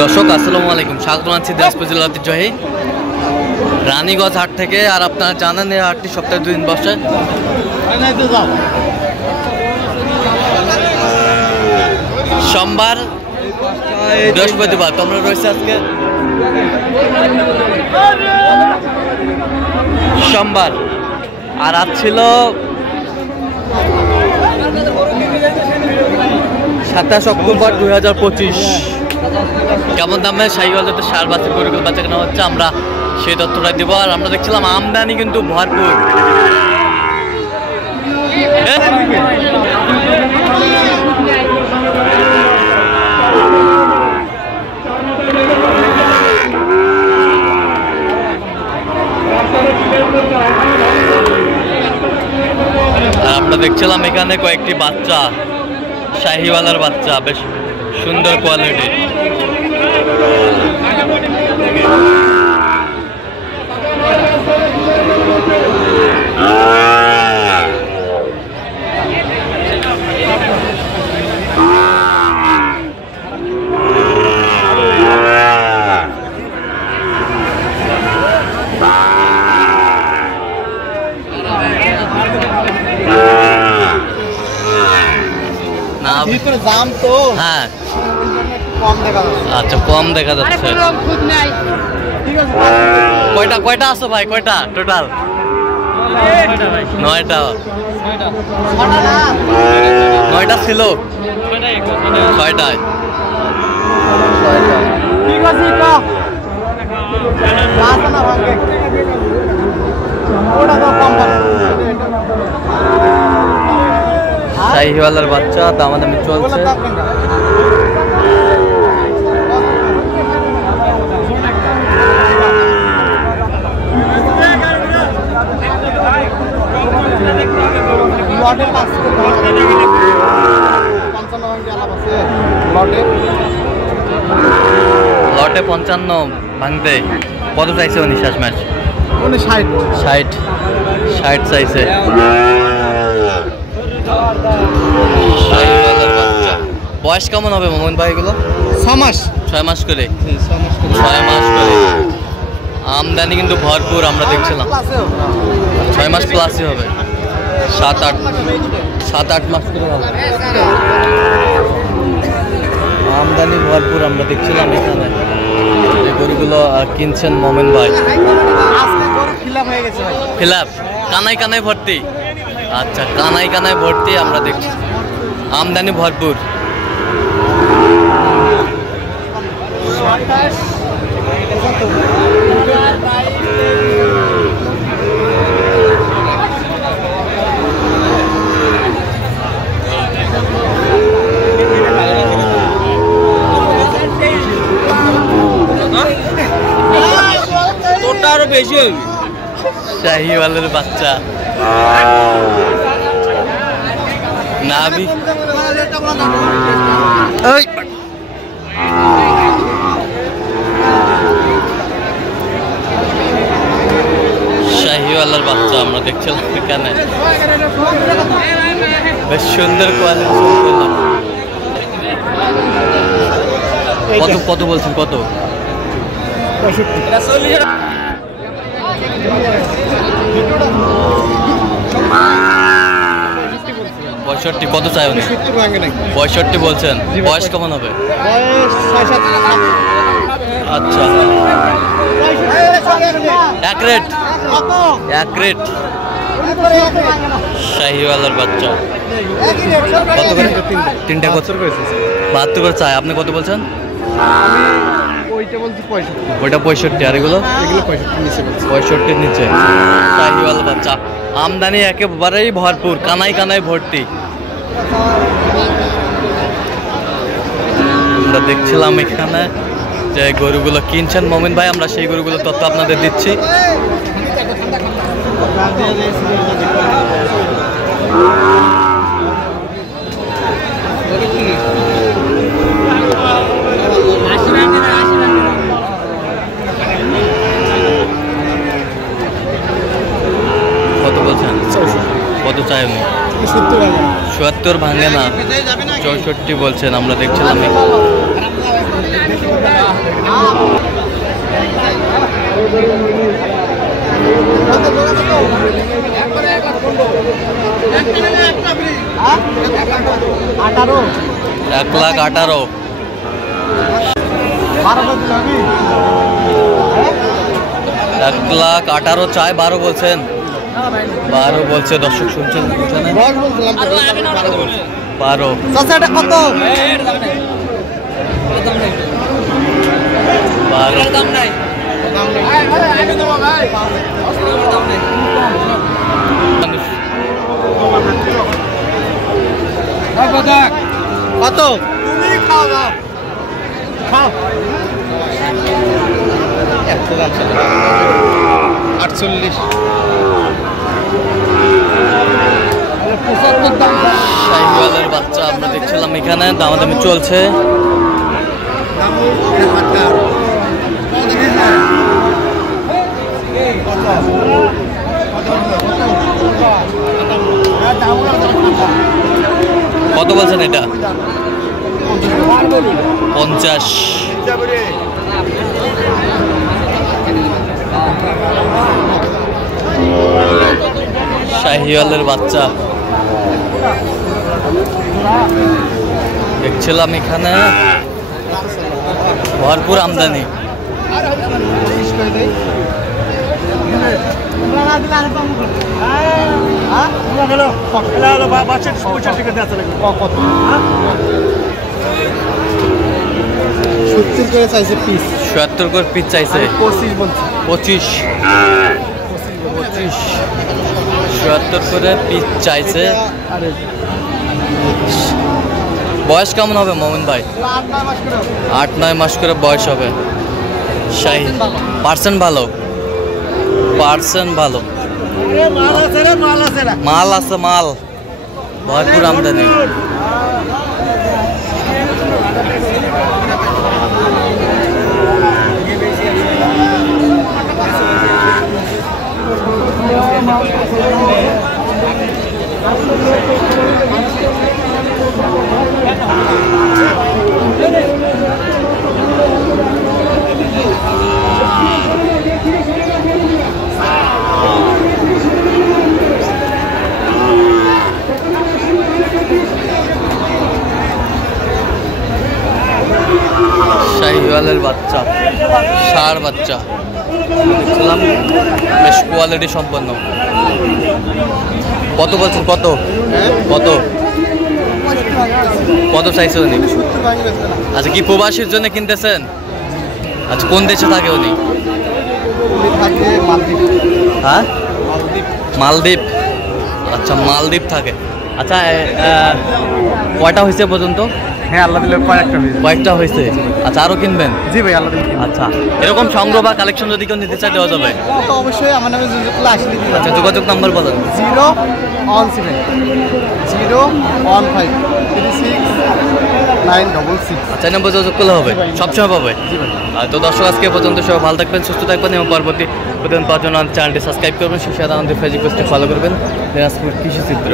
দর্শক আসসালামু আলাইকুম, স্বাগত জানাচ্ছি দিনাজপুর জেলার ঐতিহ্যবাহী রানীগঞ্জ হাট থেকে। আর আপনারা জানেন এই হাটটি সপ্তাহে 2 দিন বসে। সোমবার, বৃহস্পতিবার তোমরা রয়েছে আজকে সোমবার, আর আজ ছিল 27 অক্টোবর 2025। কেমন দামে শাহিওয়ালতে সার বাচ্চা গরুগুলো বাচ্চা কেনা হচ্ছে আমরা সেই তথ্যটা দেবো। আর আমরা দেখছিলাম আমদানি কিন্তু ভরপুর। আমরা দেখছিলাম এখানে কয়েকটি বাচ্চা, শাহিওয়ালার বাচ্চা, বেশ সুন্দর কোয়ালিটি। হ্যাঁ, আচ্ছা, কম দেখা যাচ্ছে। কয়টা আছে ভাই? কয়টা টোটাল? 9টা ছিল, 6টায়। শাহিওয়ালার বাচ্চা দামাদামি চলছে। লটে 55 ভাঙতে কত চাইছে উনি? শেষ ম্যাচ 60 চাইছে। বয়স কেমন হবে মোমিন ভাই এগুলো? 6 মাস করে। আমদানি কিন্তু ভরপুর আমরা দেখছিলাম। 6 মাস প্লাসই হবে, 7-8 মাস করে হবে। আমদানি ভরপুর আমরা দেখছিলাম এখানে যে গরুগুলো কিনছেন মোমিন ভাই। ফিলাপ কানায় ভর্তি। আচ্ছা, কানায় ভর্তি আমরা দেখছি। আমদানি ভরপুর। আরো বেশি হবে। শাহিওয়ালের বাচ্চা নাভি শাহিওয়ালার বাচ্চা আমরা দেখছিলাম এখানে, বেশ সুন্দর কোয়ালিটি। কত বলছেন? কত? 65। কত চাই উনি? 65 বলছেন। বয়স কেমন হবে? আচ্ছা, এক রেট শাহিওয়ালার বাচ্চা। কত করে? 3টা কত? 72 করে চাই। আপনি কত বলছেন? ওইটা 65। আর এগুলো 65 নিচে। শাহিওয়াল বাচ্চা, আমদানি একেবারেই ভরপুর, কানায় ভর্তি। আমরা দেখছিলাম এখানে যে গরুগুলো কিনছেন মোমিন ভাই, আমরা সেই গরুগুলো তথ্য আপনাদের দিচ্ছি। কত বলছেন? কত চাই উনি? 70 ভাঙে না, 64 বলছেন। আমরা দেখছিলাম 1,18,000। 1,18,000 চাই, 12 বলছেন। 12 বলছে, দর্শক শুনছেন। 12 কত? 48। শাহিওয়ালের বাচ্চা আমরা দেখছিলাম এখানে, দামাদামি চলছে। কত বলছেন এটা? 50। শাহিওয়ালের বাচ্চা দেখছিলাম এখানে, ভরপুর আমদানি। করে চাইছে পিস, ৭০ করে পিস চাইছে। 25 বলছে। 25 ৭০ করে পিস চাইছে। বয়স কেমন হবে মোমিন ভাই? 8-9 মাস করে বয়স হবে। শাহি পার্সেন্ট ভালো, মাল আছে, মাল ভরপুর আমদানি। শাহিওয়ালের বাচ্চা, ষাঁড় বাচ্চা দেখছিলাম, বেশ কোয়ালিটি সম্পন্ন। কত বলছেন? কত কত কত চাইছে উনি? আচ্ছা, কি প্রবাসীর জন্য কিনতেছেন? আচ্ছা, কোন দেশে থাকে উনি? হ্যাঁ, মালদ্বীপ। আচ্ছা, মালদ্বীপ থাকে। আচ্ছা, কয়টা হয়েছে পর্যন্ত? হ্যাঁ, আল্লাহ দিলে কয়েকটা হয়েছে। আচ্ছা, আরো কিনবেন? জি ভাই, আল্লাহ দিলে। আচ্ছা, এরকম সংগ্রহ বা কালেকশন যদি কেউ নিতে চাই দেওয়া যাবে? অবশ্যই আমার নামে আসলে। আচ্ছা, যোগাযোগ নাম্বার বলেন। 017 015 36 966। আচ্ছা, এই নম্বর যোগাযোগ করলে হবে, সবসময় পাবে। তো দর্শক, আজকে পর্যন্ত সবাই ভালো থাকবেন, সুস্থ থাকবেন এবং পরবর্তী প্রতিদিন পাওয়ার জন্য চ্যানেলটি সাবস্ক্রাইব করবেন, সেই সাথে আমাদের ফেসবুক পেজটি ফলো করবেন। দিনাজপুর কৃষি চিত্র।